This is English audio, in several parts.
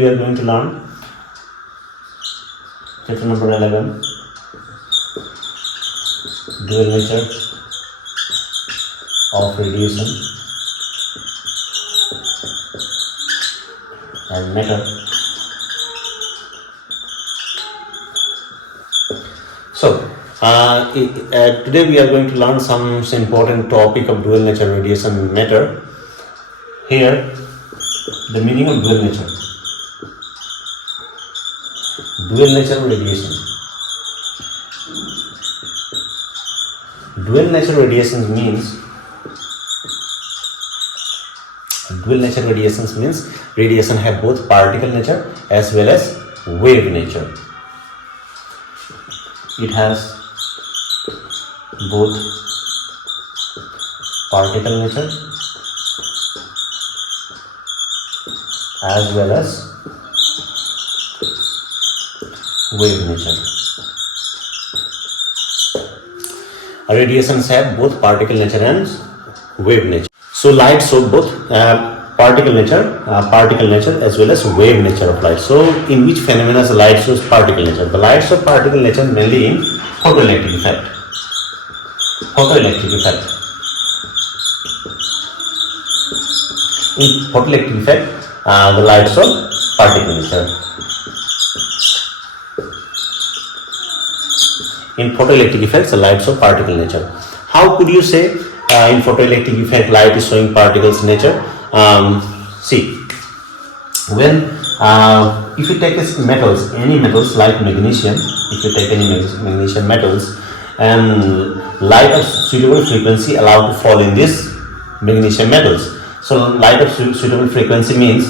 We are going to learn chapter number 11, dual nature of radiation and matter. So today we are going to learn some important topic of dual nature radiation and matter. Here the meaning of dual nature. Dual nature radiation. Dual nature radiation means radiation have both particle nature as well as wave nature. It has both particle nature as well as wave nature. Radiations have both particle nature and wave nature. So light show both particle nature as well as wave nature of light. So in which phenomena the light shows particle nature? The light shows particle nature mainly in photoelectric effect. In photoelectric effect, the light shows particle nature. In photoelectric effects, the light show particle nature. How could you say in photoelectric effect light is showing particles nature? See, when if you take metals, any metals like magnesium, if you take any magnesium metals, and light of suitable frequency allowed to fall in this magnesium metals. So light of suitable frequency means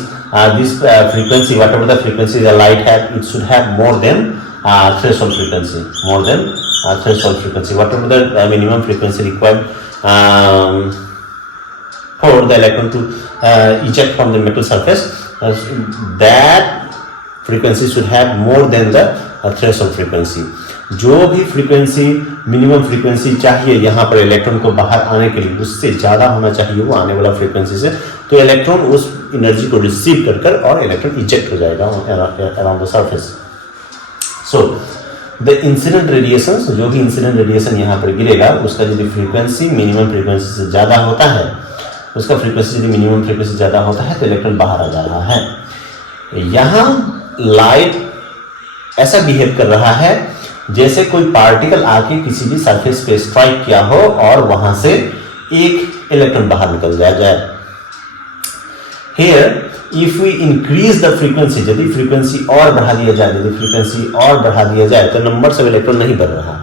this frequency, whatever the frequency the light have, it should have more than threshold frequency, whatever the minimum frequency required for the electron to eject from the metal surface, that frequency should have more than the threshold frequency. जो भी frequency minimum frequency चाहिए यहाँ पर electron को बाहर आने के लिए, उससे ज़्यादा होना चाहिए वो आने वाला फ्रीक्वेंसी से, तो इलेक्ट्रॉन उस एनर्जी को रिसीव कर और इलेक्ट्रॉन इजेक्ट हो जाएगा around the surface. So the incident radiation, जो भी इंसिडेंट रेडिएशन यहाँ पर गिरेगा उसका यदि फ्रीक्वेंसी मिनिमम फ्रीक्वेंसी से ज़्यादा होता है, उसका फ्रीक्वेंसी यदि मिनिमम फ्रीक्वेंसी ज़्यादा होता है तो इलेक्ट्रॉन बाहर आ जा रहा है. यहाँ लाइट ऐसा बिहेव कर रहा है जैसे कोई पार्टिकल आके किसी भी सरफेस पे स्ट्राइक किया हो और वहां से एक इलेक्ट्रॉन बाहर निकल जाए. Here, if we increase the frequency, यदि फ्रीक्वेंसी और बढ़ा दिया जाए, तो नंबर से इलेक्ट्रॉन नहीं बढ़ रहा.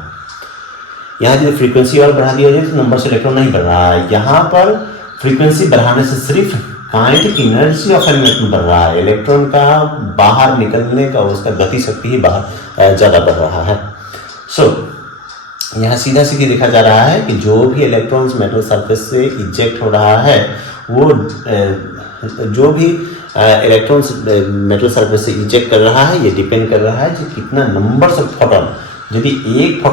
यहाँ यदि फ्रीक्वेंसी और बढ़ा दिया जाए तो नंबर से इलेक्ट्रॉन नहीं बढ़ रहा है. यहाँ पर फ्रीक्वेंसी बढ़ाने से सिर्फ kinetic energy of an electron बढ़ रहा है. इलेक्ट्रॉन का बाहर निकलने का उसका गति शक्ति ही बाहर ज़्यादा बढ़ रहा है. सो यहाँ सीधा देखा जा रहा है कि जो भी इलेक्ट्रॉन्स मेटल सरफेस से इजेक्ट हो रहा है, वो जो भी इलेक्ट्रॉन्स मेटल सरफेस से इजेक्ट कर रहा है, ये डिपेंड कर रहा है कि कितना नंबर ऑफ फोटोन. यदि एक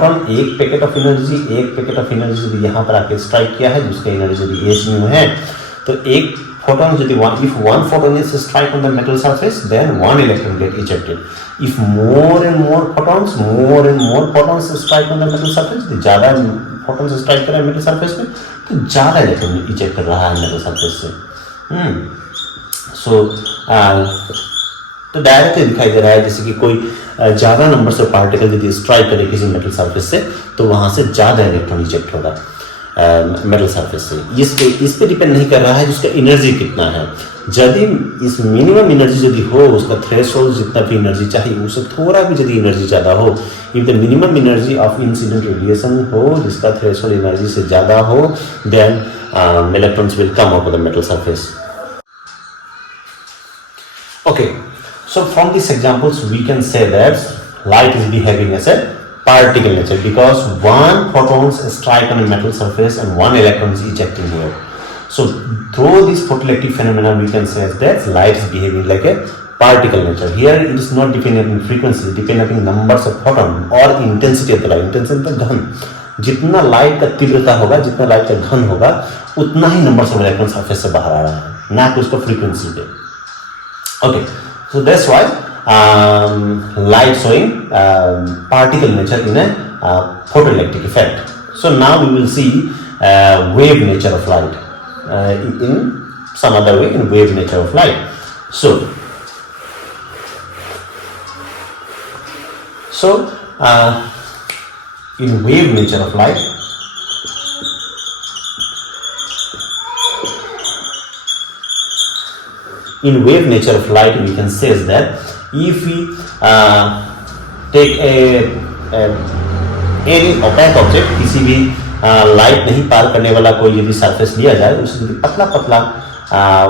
पैकेट ऑफ एनर्जी यदि यहाँ पर आके स्ट्राइक किया है, जिसका एनर्जी यदि एच म्यू है, तो एक photon, if one photon is strike on the metal surface, then one electron get ejected. If more and more photons strike on the metal surface, तो ज़्यादा photons strike कर रहे हैं metal surface में, तो ज़्यादा electron eject कर रहा है metal surface से. तो डायरेक्टली दिखाई दे रहा है जैसे कि कोई ज़्यादा नंबर से पार्टिकल यदि स्ट्राइक करे किसी मेटल सरफेस से, तो वहाँ से ज़्यादा इलेक्ट्रॉन इजेक्ट होगा मेटल सरफेस से. इस पे डिपेंड नहीं कर रहा है जिसका एनर्जी कितना है. यदि इस मिनिमम एनर्जी यदि हो, उसका थ्रेशोल्ड जितना भी एनर्जी चाहिए उससे थोड़ा भी यदि एनर्जी ज़्यादा हो, if the minimum energy of incident radiation हो जिसका थ्रेशोल्ड एनर्जी से ज़्यादा हो, then electrons will come out of the metal surface. Okay, so from this examples we can say that light is behaving as a particle nature because one photons strike on a metal surface and one electron is ejecting here. So through this photoelectric phenomena we can say that light is behaving like a particle nature. Here it is not dependent on frequency, dependent on numbers of photon or intensity of the light. Intensity of the घन, जितना light का तीव्रता होगा, जितना light का घन होगा, उतना ही नंबर ऑफ इलेक्ट्रॉन सरफेस से बाहर आ रहा है, ना कि उसका फ्रीक्वेंसी पे. Okay, So that's why light showing particle nature in a photoelectric effect. So now we will see wave nature of light in some other way, in wave nature of light. So in wave nature of light, we can say that if we take any opaque object, किसी भी light नहीं पार करने वाला कोई यदि surface लिया जाए, उसको यदि पतला पतला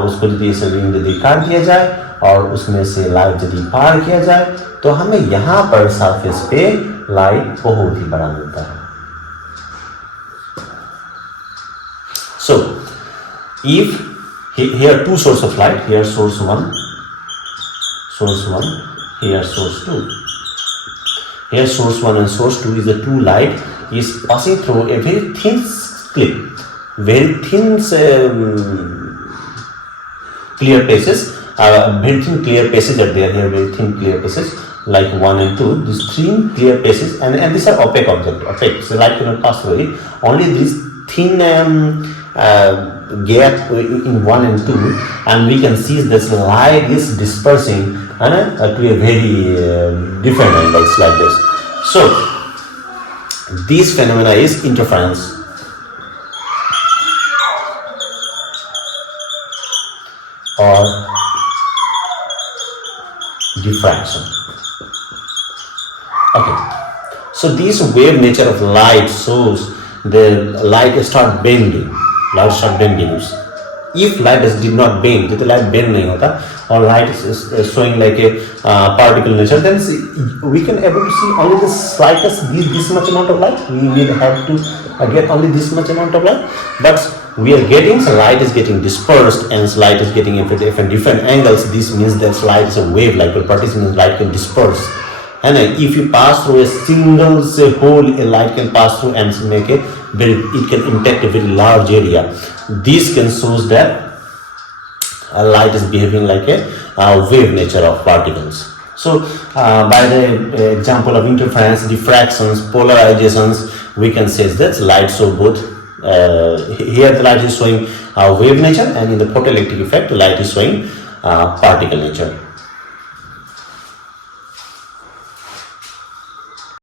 उसको यदि रिंग यदि काट दिया जाए और उसमें से लाइट यदि पार किया जाए, तो हमें यहाँ पर सरफेस पे लाइट बहुत ही बड़ा मिलता है. So if here two sources of light, here source 1, here source 2. Here source 1 and source 2 is the two light is passing through a very thin clip, very thin clear passes. Very thin clear passes are there here, very thin clear passes like 1 and 2. These thin clear passes, and these are opaque object, opaque. So light cannot pass through it. Only this thin gap in 1 and 2, and we can see that the light is dispersing to a very different angles like this. So this phenomena is interference or diffraction. Okay, so this wave nature of light shows the light start bending. If light did not bend, if the light bend nahi hota, or light is showing like a particle nature, then we can able to see only the slightest this much amount of light. We will have to get only this much amount of light, but we are getting, so light is getting dispersed and light is getting in different angles. This means that light is a wave, like properties means light can disperse. And if you pass through a single hole, a light can pass through and make it can impact a very large area. This can show that a light is behaving like a wave nature of particles. So by the example of interference, diffractions, polarizations, we can say that light show both. Here the light is showing wave nature, and in the photoelectric effect, the light is showing particle nature.